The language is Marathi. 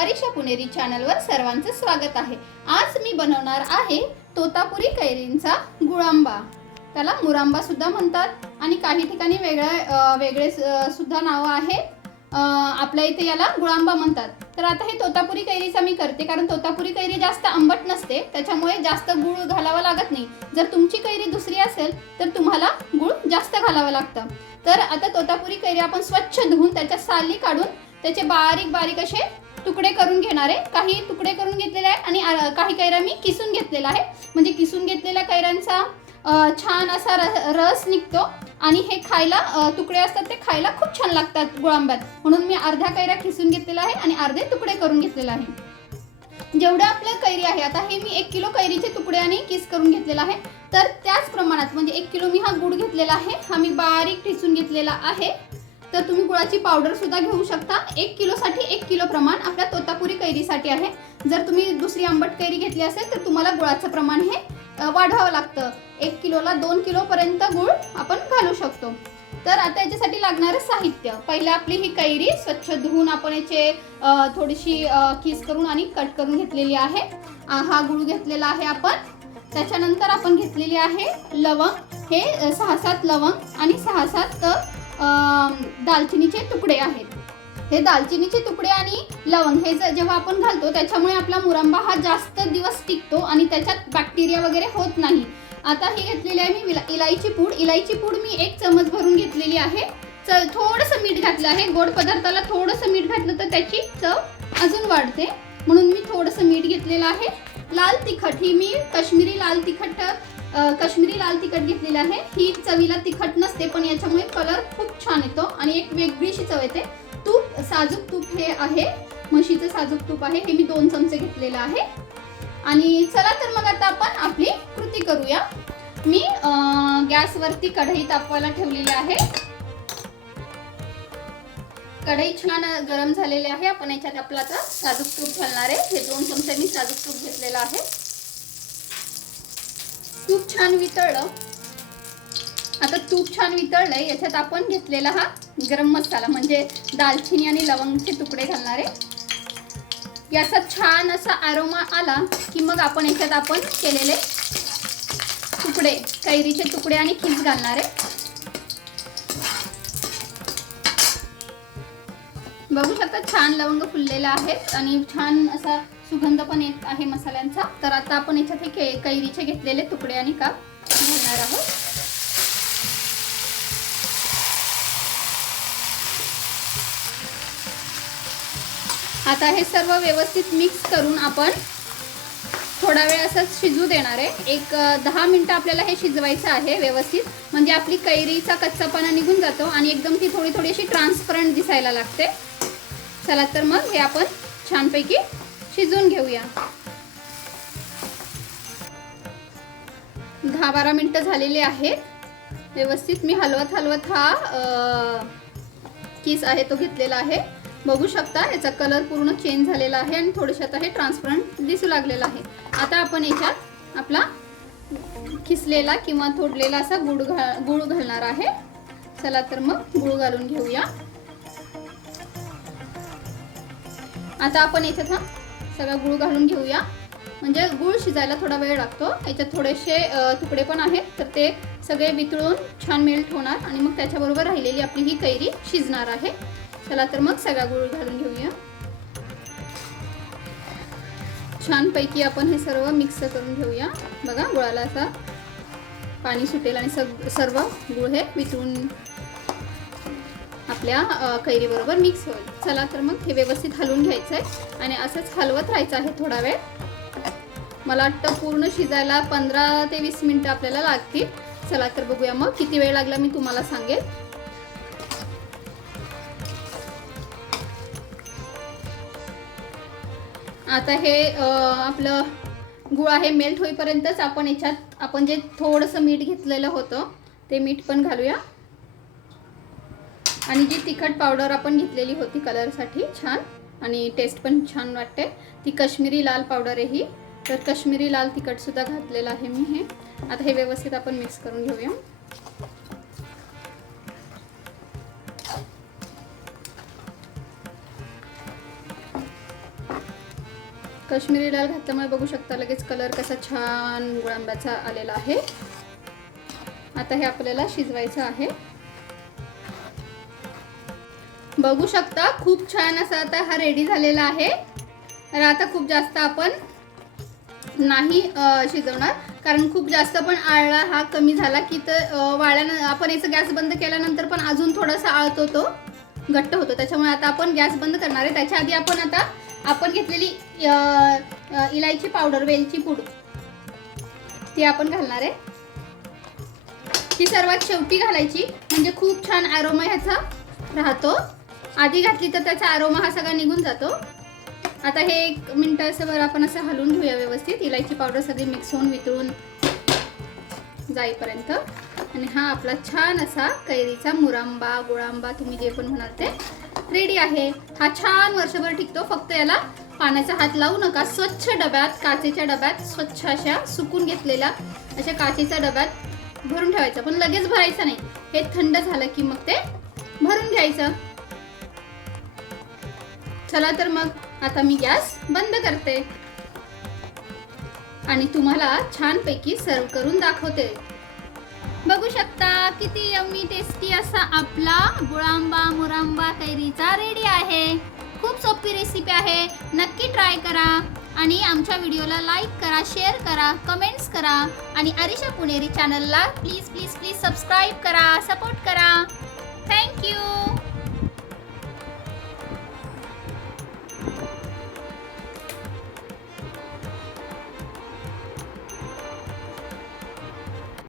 अरिशा पुणेरी चॅनलवर सर्वांचं स्वागत आहे. आज मी बनवणार आहे तोतापुरी कैरींचा गुळांबा. त्याला मुरांबा सुद्धा म्हणतात आणि काही ठिकाणी वेगळ्या वेगळे सुद्धा नावं आहे आपल्या इथे याला गुळांबा म्हणतात. तर आता हे तोतापुरी कैरीचा मी करते कारण तोतापुरी कैरी जास्त आंबट नसते त्याच्यामुळे जास्त गुळ घालावा लागत नाही. जर तुमची कैरी दुसरी असेल तर तुम्हाला गुळ जास्त घालावं लागतं. तर आता तोतापुरी कैरी आपण स्वच्छ धुवून त्याच्या साली काढून त्याचे बारीक बारीक असे तुकडे करून घेणार आहे. काही तुकडे करून घेतलेले आहे आणि काही कैऱ्या मी किसून घेतलेला आहे म्हणजे किसून घेतलेल्या कैऱ्यांचा छान असा र- रस निघतो आणि हे खायला तुकडे असतात ते खायला खूप छान लागतात गुळांब्यात. म्हणून मी अर्ध्या कैऱ्या किसून घेतलेला आहे आणि अर्धे तुकडे करून घेतलेला आहे जेवढं आपलं कैरी आहे आता हे मी एक किलो कैरीचे तुकडे आणि किस करून घेतलेला आहे. तर त्याच प्रमाणात म्हणजे एक किलो मी हा गुळ घेतलेला आहे. हा मी बारीक ठिसून घेतलेला आहे. तर तुम्ही गुळाची पावडर सुद्धा घेऊ शकता. एक किलोसाठी एक किलो प्रमाण आपल्या तोतापुरी कैरीसाठी आहे. जर तुम्ही दुसरी आंबट कैरी घेतली असेल तर तुम्हाला गुळाचं प्रमाण हे वाढवावं लागतं. एक किलोला दोन किलोपर्यंत गुळ आपण घालू शकतो. तर आता याच्यासाठी लागणारं साहित्य. पहिले आपली ही कैरी स्वच्छ धुवून आपण याचे थोडीशी किस करून आणि कट करून घेतलेली आहे. हा गुळ घेतलेला आहे आपण. त्याच्यानंतर आपण घेतलेली आहे लवंग. हे सहा सात लवंग आणि सहा सात दालचिनीचे तुकडे आहेत. हे दालचिनीचे तुकडे आणि लवंग हे जेव्हा आपण घालतो त्याच्यामुळे आपला मुरंबा हा जास्त दिवस टिकतो आणि त्याच्यात बॅक्टेरिया वगैरे होत नाही. आता ही घेतलेली आहे मी इलायची पूड. इलायची पूड मी एक चमच भरून घेतलेली आहे. च थोडंसं मीठ घातलं आहे. गोड पदार्थाला थोडंसं मीठ घातलं तर त्याची चव अजून वाढते. म्हणून मी थोडंसं मीठ घेतलेलं आहे. लाल तिखट ही मी कश्मीरी लाल तिखट काश्मीरी लाल तिखट घेतलेली आहे. ही चवीला तिखट नसते पण याच्यामुळे कलर खूप छान येतो आणि एक वेगळीशी चव येते. तूप साजूक तूप हे आहे. म्हशीचं साजूक तूप आहे. हे मी दोन चमचे घेतलेलं आहे. आणि चला तर मग आता आपण आपली कृती करूया. मी गॅसवरती कढई तापवायला ठेवलेली आहे. कढई छान गरम झालेली आहे. आपण याच्यात आपला आता साजूक तूप घालणार आहे. हे दोन चमचे मी साजूक तूप घेतलेलं आहे. तूप छान वितळलं. आता तूप छान वितळलंय याच्यात आपण घेतलेला हा गरम मसाला म्हणजे दालचिनी आणि लवंगचे तुकडे घालणार. आहे याचा छान असा आरोमा आला की मग आपण याच्यात आपण केलेले तुकडे कैरीचे तुकडे आणि खीस घालणार. आहे बघू शकता छान लवंग फुललेला आहेत आणि छान असा सुगंध पण येत आहे मसाल्यांचा. तर आता आपण याच्यात हे कैरीचे घेतलेले तुकडे आणि काप घालणार आहोत. आता हे सर्व व्यवस्थित मिक्स करून आपण थोडा वेळ असंच शिजू देणार आहे. एक दहा मिनटं आपल्याला हे शिजवायचं आहे व्यवस्थित. म्हणजे आपली कैरीचा कच्चापणा निघून जातो आणि एकदम ती थोडी थोडी अशी ट्रान्सपरंट दिसायला लागते. चला तर मग हे आपण छानपैकी शिजवून घेऊया. दहा बारा मिनटं झालेली आहेत. व्यवस्थित मी हलवत हलवत हा किस आहे तो घेतलेला आहे. बघू शकता याचा कलर पूर्ण चेंज झालेला आहे आणि थोडेसे आता हे ट्रान्सपरंट दिसू लागलेलं आहे. आता आपण याच्यात आपला खिसलेला किंवा थोडलेला असा गुळ घा गुळ घालणार आहे. चला तर मग गुळ घालून घेऊया. आता आपण याच्यात हा सगळा गुळ घालून घेऊया. म्हणजे गुळ शिजायला थोडा वेळ लागतो. याच्यात थोडेसे तुकडे पण आहेत. तर ते सगळे वितळून छान मेल्ट होणार आणि मग त्याच्याबरोबर राहिलेली आपली ही कैरी शिजणार आहे. चला तर मग सगळा गुळ घालून घेऊया. छानपैकी आपण हे सर्व मिक्स करून घेऊया. बघा गुळाला असा पाणी सुटेल आणि सग सर्व गुळ हे वितळून आपल्या कैरीबरोबर मिक्स होईल. चला तर मग हे व्यवस्थित हलवून घ्यायचं आहे आणि असंच हलवत राहायचं आहे थोडा वेळ. मला वाटतं पूर्ण शिजायला पंधरा ते वीस मिनटं आपल्याला लागतील. चला तर बघूया मग किती वेळ लागला मी तुम्हाला सांगेल आता हे आपलं गुळ आहे मेल्ट होईपर्यंतच आपण याच्यात आपण जे थोडंसं मीठ घेतलेलं होतं ते मीठ पण घालूया. आणि जी तिखट पावडर आपण घेतलेली होती कलरसाठी छान आणि टेस्ट पण छान वाटते. ती कश्मीरी लाल पावडर आहे ही. तर कश्मीरी लाल तिखटसुद्धा घातलेलं आहे मी हे. आता हे व्यवस्थित आपण मिक्स करून घेऊया. कश्मीरी लाल घातल्यामुळे बघू शकता लगेच कलर कसा छान गुळांब्याचा आलेला आहे. आता हे आपल्याला शिजवायचं आहे. बघू शकता खूप छान असा आता हा रेडी झालेला आहे. तर आता खूप जास्त आपण नाही शिजवणार. कारण खूप जास्त पण आळला हा कमी झाला की तर वाळ्यानं आपण याचा गॅस बंद केल्यानंतर पण अजून थोडासा आळतो तो. घट्ट होतो. त्याच्यामुळे आता आपण गॅस बंद करणार आहे. त्याच्या आधी आपण आता आपण घेतलेली इलायची पावडर वेलची पूड ती आपण घालणार आहे. ती सर्वात शेवटी घालायची. म्हणजे खूप छान ॲरोमा ह्याचा राहतो. आधी घातली तर त्याचा आरोमा हा सगळा निघून जातो. आता हे एक मिनटं असं बरं आपण असं हलवून घेऊया व्यवस्थित. इलायची पावडर सगळी मिक्स होऊन वितळून जाईपर्यंत. आणि हा आपला छान असा कैरीचा मुरांबा गुळांबा तुम्ही जे पण म्हणाल ते रेडी आहे. हा छान वर्षभर टिकतो फक्त याला पाण्याचा हात लावू नका. स्वच्छ डब्यात काचेच्या डब्यात स्वच्छ अशा सुकून घेतलेल्या अशा काचेच्या डब्यात भरून ठेवायचं. पण लगेच भरायचं नाही. हे थंड झालं की मग ते भरून घ्यायचं. चला तर मग आता मी गॅस बंद करते. आणि तुम्हाला छानपैकी सर्व करून दाखवते. बघू शकता किती यम्मी टेस्टी असा आपला गुळांबा मुरांबा कैरीचा रेडी आहे. खूप सोपी रेसिपी आहे. नक्की ट्राय करा. आणि आमच्या व्हिडिओला लाईक करा शेअर करा कमेंट्स करा. आणि अरिशा पुणेरी चॅनलला प्लीज प्लीज प्लीज सबस्क्राईब करा. सपोर्ट